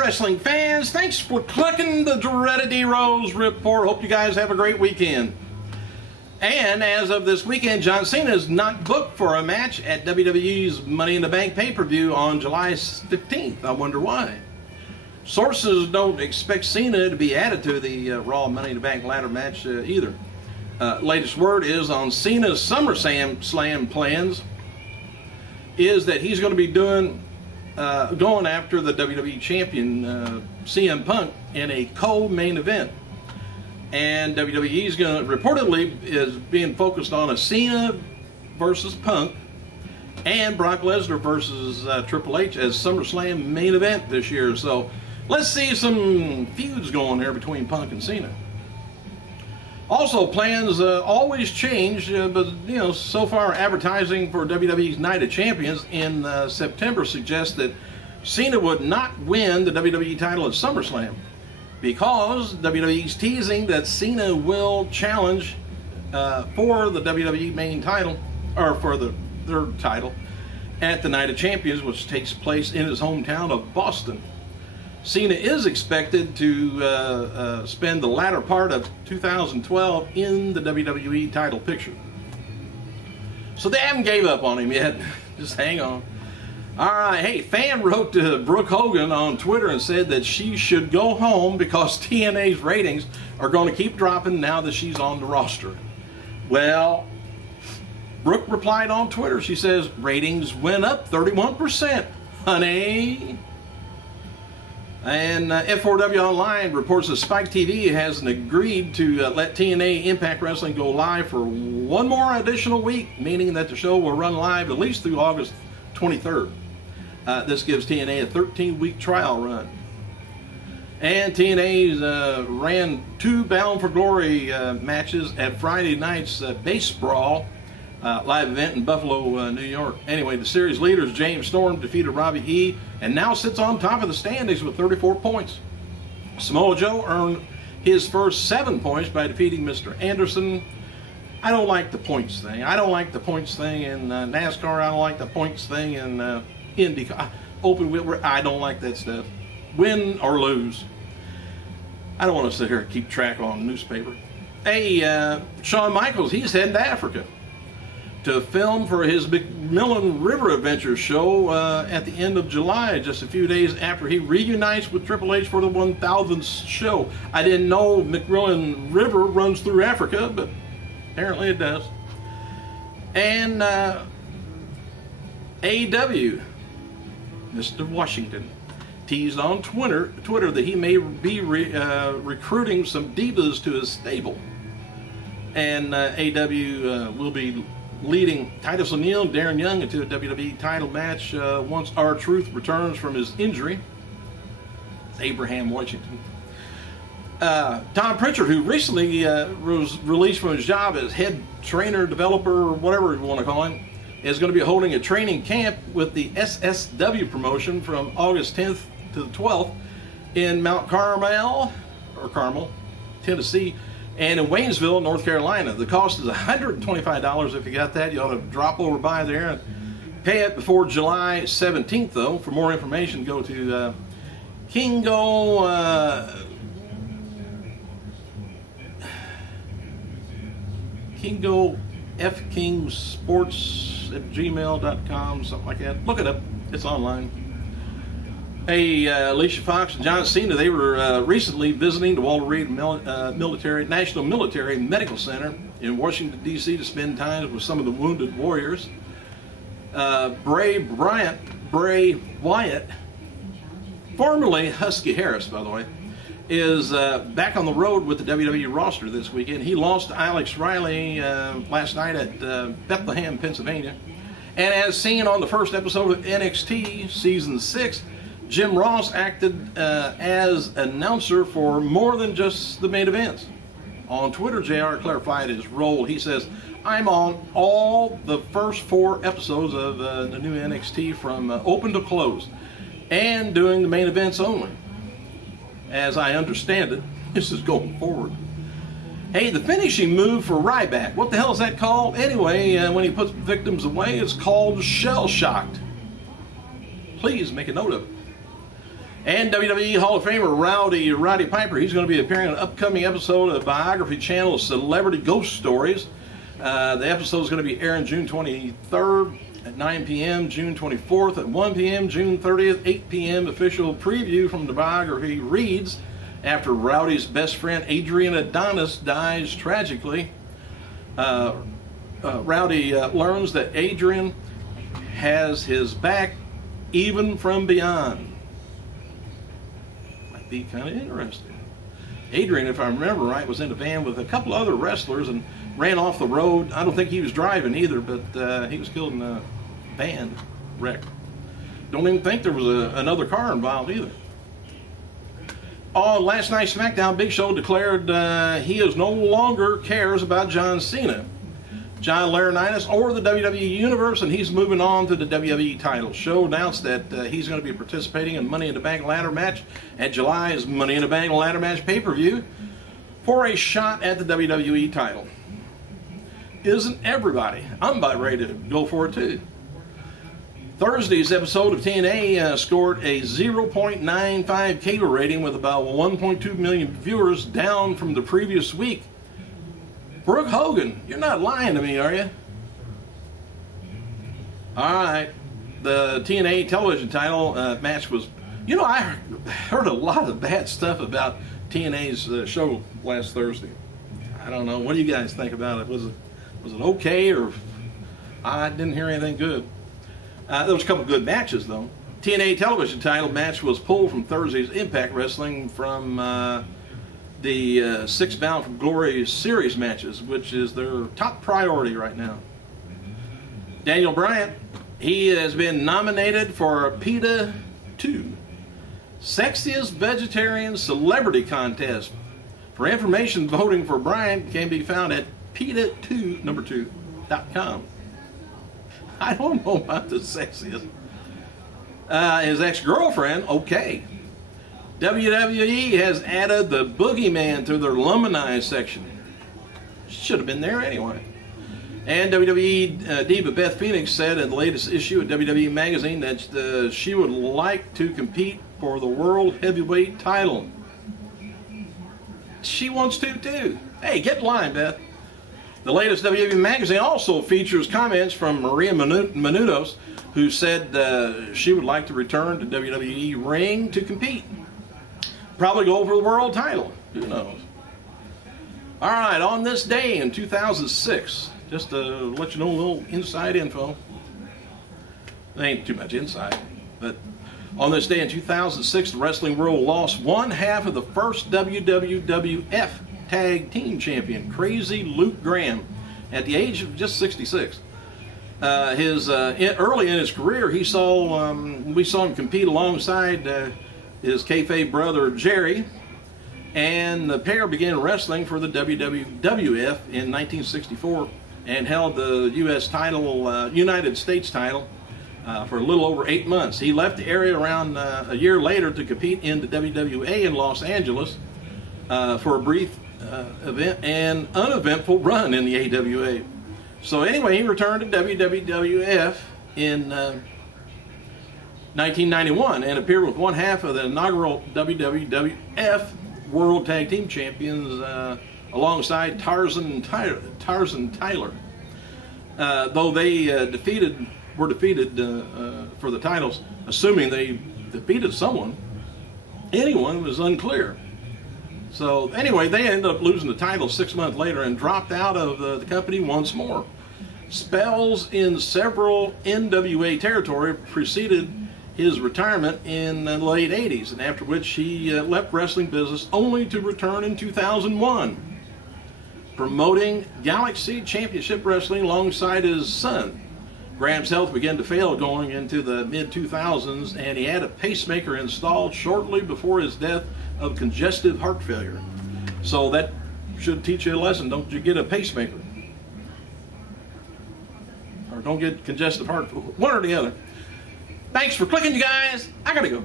wrestling fans, thanks for clicking the dreaded D-Rose report. Hope you guys have a great weekend. And as of this weekend, John Cena is not booked for a match at WWE's Money in the Bank pay-per-view on July 15th. I wonder why. Sources don't expect Cena to be added to the Raw Money in the Bank ladder match either. Latest word is on Cena's SummerSlam plans is that he's going to be going after the WWE champion CM Punk in a co-main event. And WWE's going to reportedly is being focused on a Cena versus Punk and Brock Lesnar versus Triple H as SummerSlam main event this year. So let's see some feuds going there between Punk and Cena. Also, plans always change, but you know, so far advertising for WWE's Night of Champions in September suggests that Cena would not win the WWE title at SummerSlam, because WWE's teasing that Cena will challenge for the WWE main title, or for their title, at the Night of Champions, which takes place in his hometown of Boston. Cena is expected to spend the latter part of 2012 in the WWE title picture. So they haven't gave up on him yet. Just hang on. Alright, hey, fan wrote to Brooke Hogan on Twitter and said that she should go home because TNA's ratings are going to keep dropping now that she's on the roster. Well, Brooke replied on Twitter. She says, ratings went up 31%, honey. And F4W Online reports that Spike TV has agreed to let TNA Impact Wrestling go live for one more additional week, meaning that the show will run live at least through August 23rd. This gives TNA a 13-week trial run. And TNA ran 2 Bound for Glory matches at Friday night's Base Brawl live event in Buffalo, New York. Anyway, the series leaders, James Storm, defeated Robbie E. and now sits on top of the standings with 34 points. Samoa Joe earned his first 7 points by defeating Mr. Anderson. I don't like the points thing. I don't like the points thing in NASCAR. I don't like the points thing in IndyCar. Open wheel, I don't like that stuff. Win or lose. I don't want to sit here and keep track on newspaper. Hey, Shawn Michaels, he's heading to Africa to film for his McMillan River Adventures show at the end of July, just a few days after he reunites with Triple H for the 1000th show. I didn't know McMillan River runs through Africa, but apparently it does. And AEW, Mr. Washington, teased on Twitter that he may be recruiting some divas to his stable. And AEW will be leading Titus O'Neil and Darren Young into a WWE title match once R-Truth returns from his injury. It's Abraham Washington. Tom Pritchard, who recently was released from his job as head trainer, developer, or whatever you want to call him, is going to be holding a training camp with the SSW promotion from August 10th to the 12th in Mount Carmel, Tennessee, and in Waynesville, North Carolina. The cost is $125. If you got that, you ought to drop over by there and pay it before July 17th, though. For more information, go to KingoFKingSports@gmail.com, something like that. Look it up. It's online. Hey, Alicia Fox and John Cena, they were recently visiting the Walter Reed National Military Medical Center in Washington, D.C. to spend time with some of the wounded warriors. Bray Wyatt, formerly Husky Harris, by the way, is back on the road with the WWE roster this weekend. He lost to Alex Riley last night at Bethlehem, Pennsylvania. And as seen on the first episode of NXT Season 6, Jim Ross acted as announcer for more than just the main events. On Twitter, JR clarified his role. He says, I'm on all the first 4 episodes of the new NXT from open to close, and doing the main events only. As I understand it, this is going forward. Hey, the finishing move for Ryback, what the hell is that called? Anyway, when he puts victims away, it's called shell-shocked. Please make a note of it. And WWE Hall of Famer Roddy Piper, he's going to be appearing on an upcoming episode of the Biography Channel Celebrity Ghost Stories. The episode is going to be airing June 23rd at 9 p.m., June 24th at 1 p.m., June 30th, 8 p.m. Official preview from the biography reads, after Rowdy's best friend Adrian Adonis dies tragically, Rowdy learns that Adrian has his back even from beyond. Might be kind of interesting. Adrian, if I remember right, was in a van with a couple other wrestlers and ran off the road. I don't think he was driving either, but he was killed in a van wreck. Don't even think there was another car involved either. On last night's SmackDown, Big Show declared he is no longer cares about John Cena, John Laurinaitis, or the WWE Universe, and he's moving on to the WWE title. Show announced that he's going to be participating in Money in the Bank ladder match at July's Money in the Bank ladder match pay-per-view for a shot at the WWE title. Isn't everybody? I'm about ready to go for it too. Thursday's episode of TNA scored a 0.95 cable rating with about 1.2 million viewers, down from the previous week. Brooke Hogan, you're not lying to me, are you? Alright, the TNA television title match was, you know, I heard a lot of bad stuff about TNA's show last Thursday. I don't know, what do you guys think about it? Was it okay, or I didn't hear anything good? There was a couple good matches though. TNA television title match was pulled from Thursday's Impact Wrestling from the Six Bound from Glory series matches, which is their top priority right now. Daniel Bryan, he has been nominated for a PETA 2 Sexiest Vegetarian Celebrity Contest. For information, voting for Bryan can be found at PETA2.com. I don't know about the sexiest. His ex-girlfriend, okay. WWE has added the Boogeyman to their Luminize section. Should have been there anyway. And WWE diva Beth Phoenix said in the latest issue of WWE Magazine that she would like to compete for the World Heavyweight title. She wants to too. Hey, get in line, Beth. The latest WWE Magazine also features comments from Maria Menounos, who said she would like to return to WWE ring to compete. Probably go for the world title. Who knows? All right, on this day in 2006, just to let you know a little inside info. There ain't too much inside, but on this day in 2006, the wrestling world lost one half of the first WWF Tag Team Champion, Crazy Luke Graham, at the age of just 66. Early in his career, we saw him compete alongside his kayfabe brother Jerry, and the pair began wrestling for the WWF in 1964 and held the U.S. title, United States title, for a little over 8 months. He left the area around a year later to compete in the WWA in Los Angeles for a brief event and uneventful run in the AWA. So anyway, he returned to WWF in 1991 and appeared with one half of the inaugural WWF World Tag Team Champions alongside Tarzan Tyler. Though they were defeated for the titles, assuming they defeated someone, anyone, was unclear. So anyway, they ended up losing the title 6 months later and dropped out of the company once more. Spells in several NWA territory preceded his retirement in the late 80s, and after which he left wrestling business only to return in 2001, promoting Galaxy Championship Wrestling alongside his son. Graham's health began to fail going into the mid-2000s, and he had a pacemaker installed shortly before his death of congestive heart failure. So that should teach you a lesson. Don't you get a pacemaker. Or don't get congestive heart, one or the other. Thanks for clicking, you guys. I gotta go.